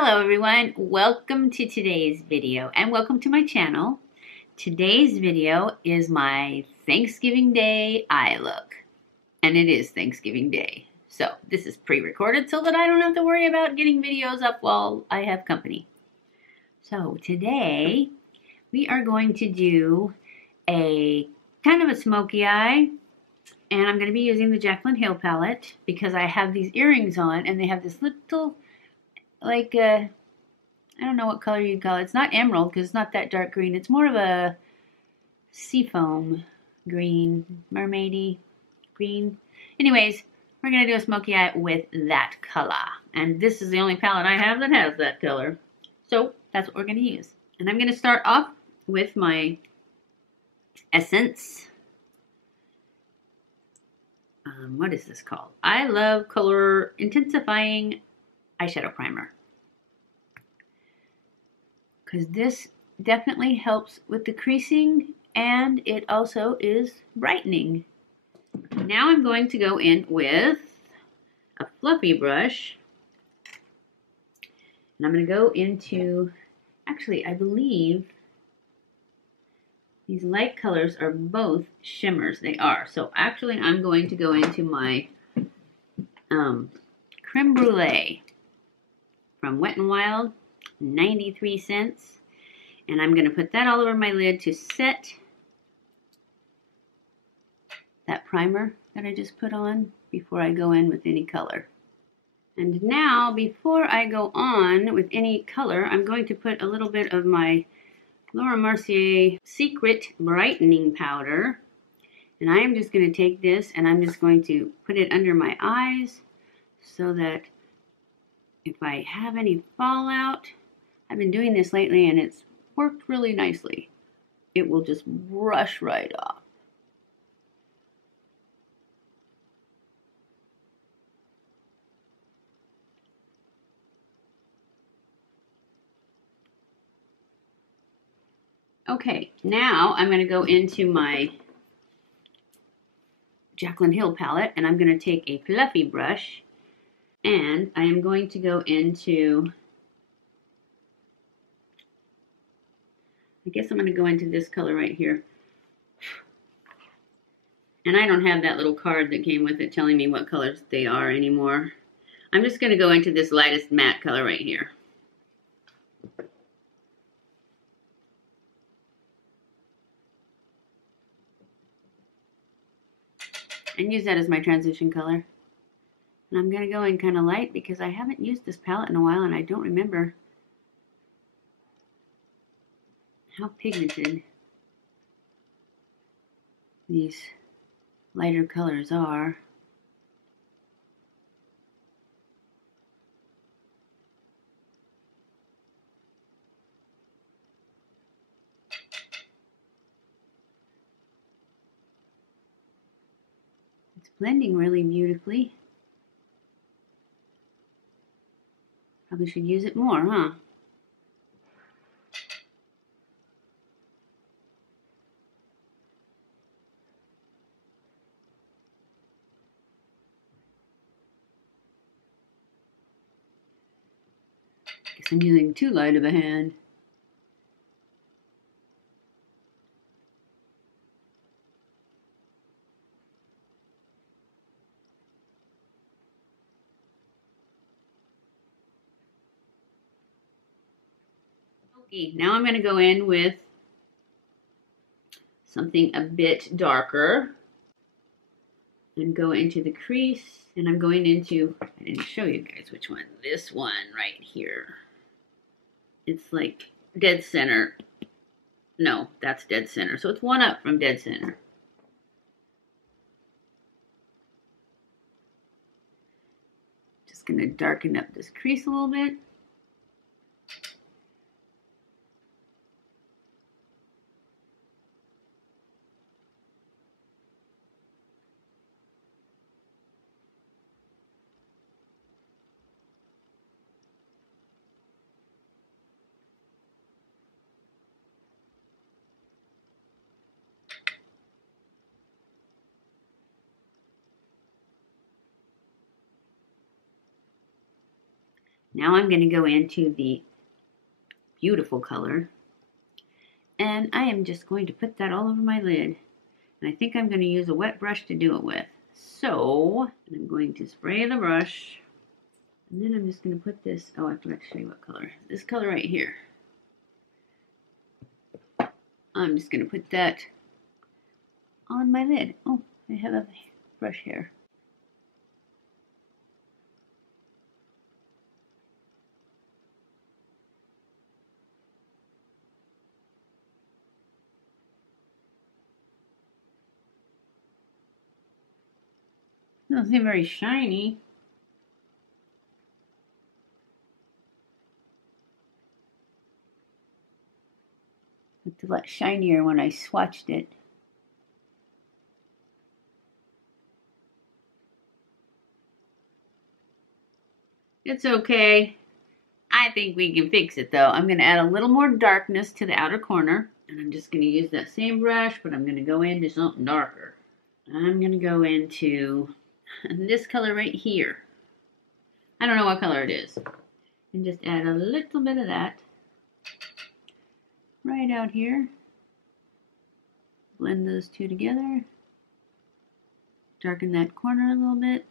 Hello everyone, welcome to today's video and welcome to my channel. Today's video is my Thanksgiving Day eye look, and it is Thanksgiving Day. So this is pre-recorded so that I don't have to worry about getting videos up while I have company. So today we are going to do a kind of a smoky eye, and I'm going to be using the JACLYN Hill palette because I have these earrings on and they have this little like I don't know what color you'd call it. It's not emerald because it's not that dark green. It's more of a seafoam green, mermaidy green. Anyways, we're going to do a smoky eye with that color. And this is the only palette I have that has that color. So that's what we're going to use. And I'm going to start off with my Essence. What is this called? I Love Color Intensifying Eyeshadow Primer. Because this definitely helps with the creasing and it also is brightening. Now I'm going to go in with a fluffy brush. And I'm going to go into, actually I believe these light colors are both shimmers. They are. So actually I'm going to go into my Creme Brulee from Wet n Wild, 93 cents. And I'm going to put that all over my lid to set that primer that I just put on before I go in with any color. And now, before I go on with any color, I'm going to put a little bit of my MercierSecret brightening powder. And I am just going to take this and I'm just going to put it under my eyes so that if I have any fallout, I've been doing this lately and it's worked really nicely. It will just brush right off. Okay, now I'm going to go into my JACLYN Hill palette and I'm going to take a fluffy brush and I am going to go into, I guess I'm going to go into this color right here. And I don't have that little card that came with it telling me what colors they are anymore. I'm just going to go into this lightest matte color right here. And use that as my transition color. And I'm going to go in kind of light because I haven't used this palette in a while and I don't remember how pigmented these lighter colors are. It's blending really beautifully. Probably should use it more, huh? Guess I'm using too light of a hand. Okay, now I'm going to go in with something a bit darker and go into the crease. And I'm going into, I didn't show you guys which one, this one right here. It's like dead center. No, that's dead center. So it's one up from dead center. Just going to darken up this crease a little bit. Now I'm going to go into the beautiful color, and I am just going to put that all over my lid. And I think I'm going to use a wet brush to do it with. So I'm going to spray the brush, and then I'm just going to put this, oh, I forgot to show you what color. This color right here. I'm just going to put that on my lid. Oh, I have a brush here. Doesn't seem very shiny. It's a lot shinier when I swatched it. It's okay. I think we can fix it though. I'm going to add a little more darkness to the outer corner. And I'm just going to use that same brush, but I'm going to go into something darker. I'm going to go into this color right here. I don't know what color it is. And just add a little bit of that right out here. Blend those two together. Darken that corner a little bit.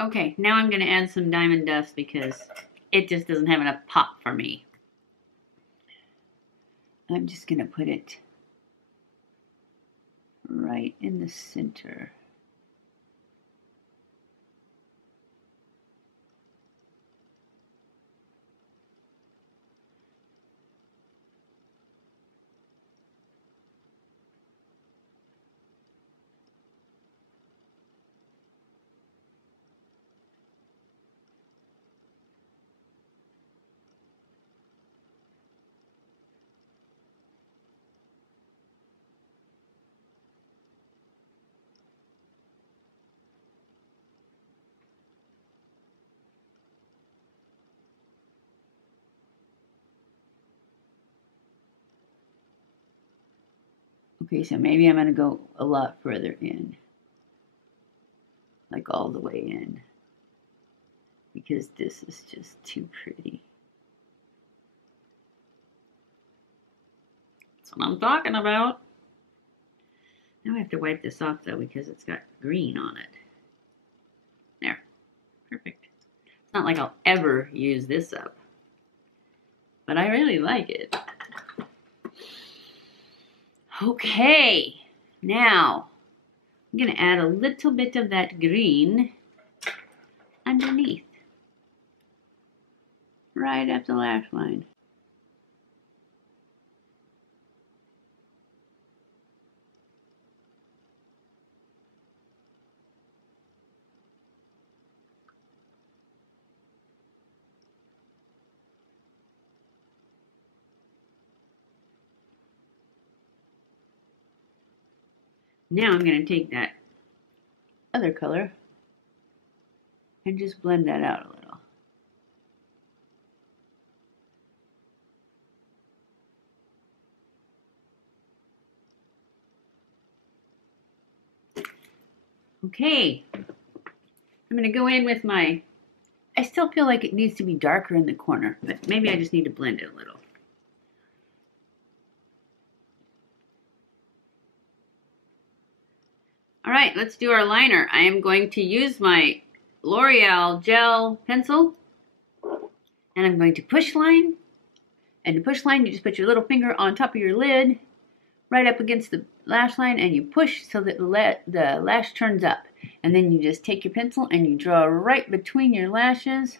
Okay, now I'm going to add some diamond dust because it just doesn't have enough pop for me. I'm just going to put it right in the center. Okay, so maybe I'm going to go a lot further in, like all the way in, because this is just too pretty. That's what I'm talking about. Now I have to wipe this off though because it's got green on it. There, perfect. It's not like I'll ever use this up, but I really like it. Okay, now I'm going to add a little bit of that green underneath, right up the lash line. Now I'm going to take that other color and just blend that out a little. Okay, I'm going to go in with my, I still feel like it needs to be darker in the corner, but maybe I just need to blend it a little. All right, let's do our liner. I am going to use my L'Oreal gel pencil, and I'm going to push line. And to push line, you just put your little finger on top of your lid, right up against the lash line, and you push so that the lash turns up. And then you just take your pencil and you draw right between your lashes.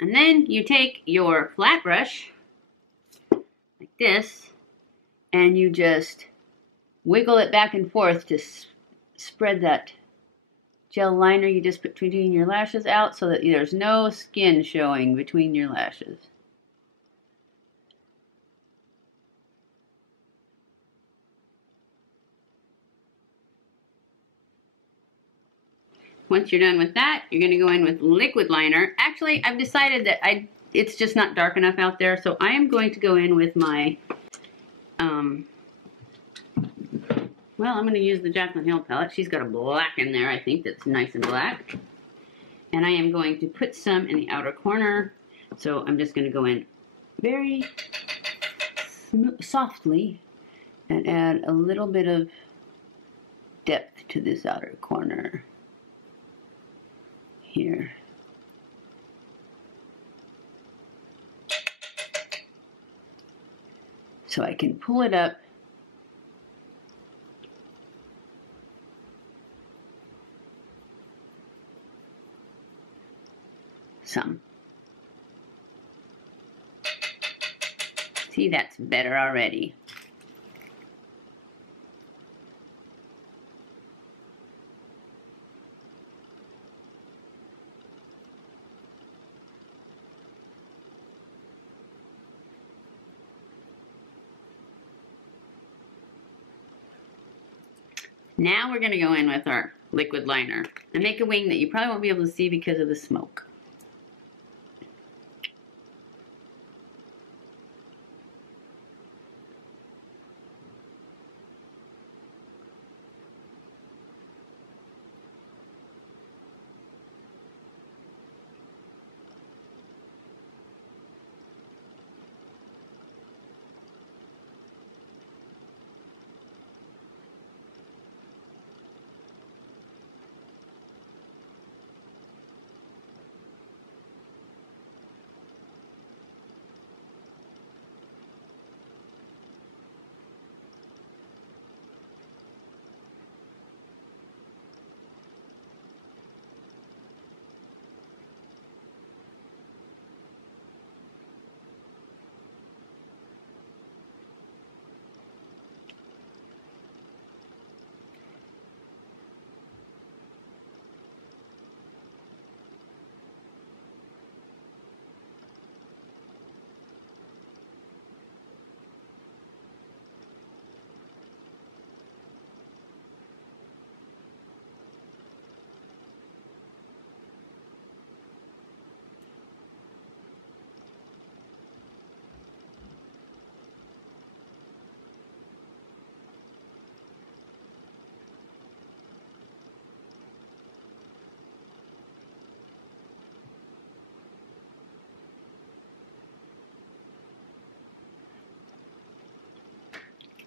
And then you take your flat brush, like this, and you just wiggle it back and forth to spread that gel liner you just put between your lashes out so that there's no skin showing between your lashes. Once you're done with that, you're going to go in with liquid liner. Actually, I've decided that it's just not dark enough out there, so I am going to go in with my, well, I'm going to use the JACLYN Hill palette. She's got a black in there, I think, that's nice and black. And I am going to put some in the outer corner. So I'm just going to go in very softly and add a little bit of depth to this outer corner here. So I can pull it up some. See, that's better already. Now we're going to go in with our liquid liner and make a wing that you probably won't be able to see because of the smoke.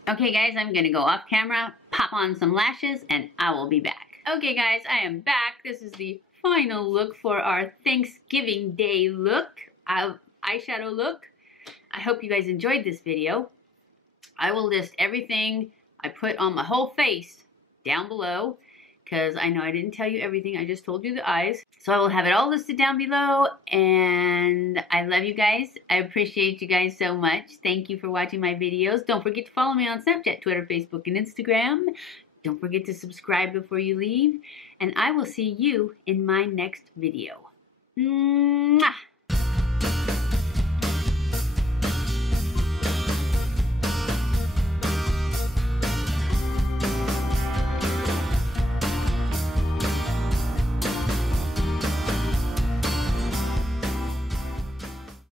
Okay guys, I'm gonna go off camera, pop on some lashes, and I will be back. Okay guys, I am back. This is the final look for our Thanksgiving Day look, eyeshadow look. I hope you guys enjoyed this video. I will list everything I put on my whole face down below, because I know I didn't tell you everything, I just told you the eyes. So I will have it all listed down below, and I love you guys. I appreciate you guys so much. Thank you for watching my videos. Don't forget to follow me on Snapchat, Twitter, Facebook, and Instagram. Don't forget to subscribe before you leave, and I will see you in my next video. Mwah!